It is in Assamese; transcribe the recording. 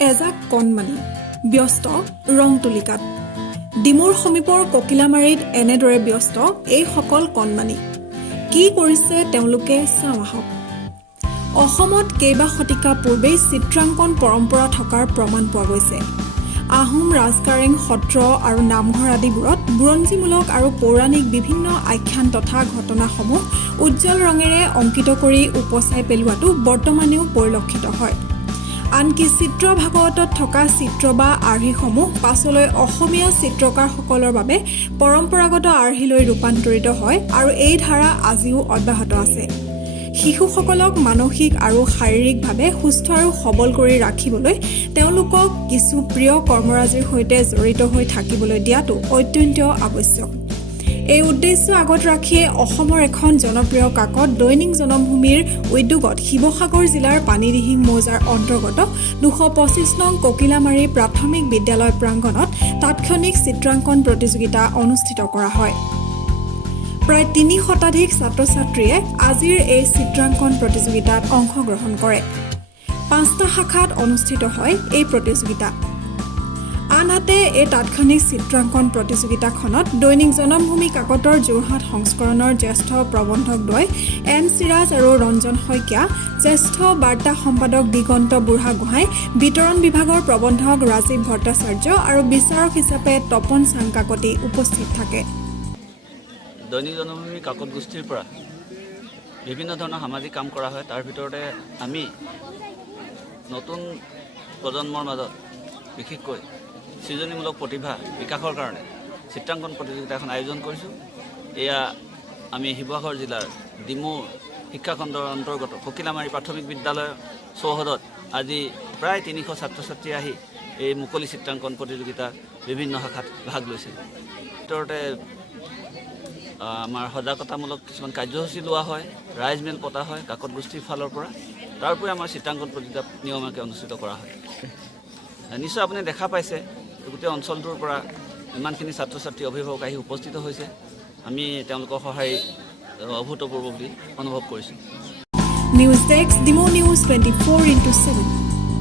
এজাক কণমানি ব্যস্ত ৰং তুলিকাত ডিমুৰ সমীপৰ ককিলামাৰীত এনেদৰে ব্যস্ত এইসকল কণমানি কি কৰিছে তেওঁলোকে চাওঁ আহক। অসমত কেইবা শতিকা পূৰ্বেই চিত্ৰাংকন পৰম্পৰা থকাৰ প্ৰমাণ পোৱা গৈছে। আহোম ৰাজকাৰেং সত্ৰ আৰু নামঘৰ আদিবোৰত বুৰঞ্জীমূলক আৰু পৌৰাণিক বিভিন্ন আখ্যান তথা ঘটনাসমূহ উজ্জ্বল ৰঙেৰে অংকিত কৰি উপচাই পেলোৱাটো বৰ্তমানেও পৰিলক্ষিত হয়। আনকি চিত্ৰ ভাগৱতত থকা চিত্ৰ বা আৰ্হিসমূহ পাছলৈ অসমীয়া চিত্ৰকাৰসকলৰ বাবে পৰম্পৰাগত আৰ্হিলৈ ৰূপান্তৰিত হয় আৰু এই ধাৰা আজিও অব্যাহত আছে। শিশুসকলক মানসিক আৰু শাৰীৰিকভাৱে সুস্থ আৰু সবল কৰি ৰাখিবলৈ তেওঁলোকক কিছু প্ৰিয় কৰ্মৰাজিৰ সৈতে জড়িত হৈ থাকিবলৈ দিয়াটো অত্যন্ত আৱশ্যক। এই উদ্দেশ্য আগত ৰাখিয়ে অসমৰ এখন জনপ্ৰিয় কাকত দৈনিক জনমভূমিৰ উদ্যোগত শিৱসাগৰ জিলাৰ পানীদিহিং মৌজাৰ অন্তৰ্গত ২২৫ নং ককিলামাৰী প্ৰাথমিক বিদ্যালয় প্ৰাংগণত তাৎক্ষণিক চিত্ৰাংকন প্ৰতিযোগিতা অনুষ্ঠিত কৰা হয়। প্ৰায় ৩ শতাধিক ছাত্ৰ ছাত্ৰীয়ে আজিৰ এই চিত্ৰাংকন প্ৰতিযোগিতাত অংশগ্ৰহণ কৰে। ৫টা শাখাত অনুষ্ঠিত হয় এই প্ৰতিযোগিতা। আনহাতে এই তাৎক্ষণিক চিত্ৰাংকন প্ৰতিযোগিতাখনত দৈনিক জনমভূমি কাকতৰ যোৰহাট সংস্কৰণৰ জ্যেষ্ঠ প্ৰবন্ধকদ্বয় এন চিৰাজ আৰু ৰঞ্জন শইকীয়া, জ্যেষ্ঠ বাৰ্তা সম্পাদক দিগন্ত বুঢ়াগোহাঁই, বিতৰণ বিভাগৰ প্ৰবন্ধক ৰাজীৱ ভট্টাচাৰ্য আৰু বিচাৰক হিচাপে তপন চাংকাকতি উপস্থিত থাকে। দৈনিক জনমভূমি কাকত গোষ্ঠীৰ পৰা বিভিন্ন ধৰণৰ সামাজিক কাম কৰা হয়। তাৰ ভিতৰতে আমি নতুন প্ৰজন্মৰ মাজত বিশেষকৈ সৃজনীমূলক প্ৰতিভা বিকাশৰ কাৰণে চিত্ৰাংকন প্ৰতিযোগিতা এখন আয়োজন কৰিছোঁ। এয়া আমি শিৱসাগৰ জিলাৰ ডিমৌ শিক্ষাখণ্ডৰ অন্তৰ্গত ককিলামাৰী প্ৰাথমিক বিদ্যালয়ৰ চৌহদত আজি প্ৰায় ৩০০ ছাত্ৰ ছাত্ৰী আহি এই মুকলি চিত্ৰাংকন প্ৰতিযোগিতা বিভিন্ন শাখাত ভাগ লৈছে। ভিতৰতে আমাৰ সজাগতামূলক কিছুমান কাৰ্যসূচী লোৱা হয়, ৰাইজ মেল পতা হয় কাকত গোষ্ঠীৰ ফালৰ পৰা। তাৰ উপৰি আমাৰ চিত্ৰাংকন প্ৰতিযোগিতা নিয়মীয়াকৈ অনুষ্ঠিত কৰা হয়। নিশ্চয় আপুনি দেখা পাইছে গোটেই অঞ্চলটোৰ পৰা ইমানখিনি ছাত্ৰ ছাত্ৰী অভিভাৱক আহি উপস্থিত হৈছে। আমি তেওঁলোকৰ সহায় অভূতপূৰ্ব বুলি অনুভৱ কৰিছোঁ। News desk Dimow news 24x7।